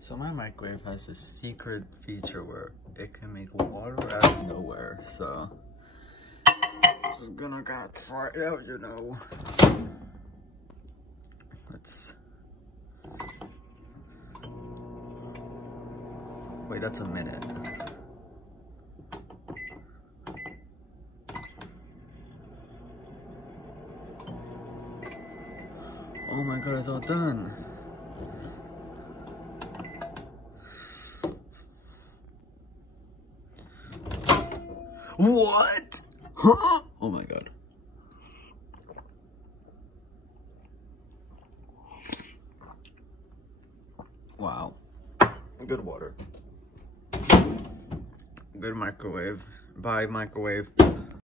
So my microwave has this secret feature where it can make water out of nowhere. So just gonna try it out, you know. Let's wait. That's a minute. Oh my god, it's all done. What? Huh? Oh my god. Wow. Good water. Good microwave. Bye, microwave.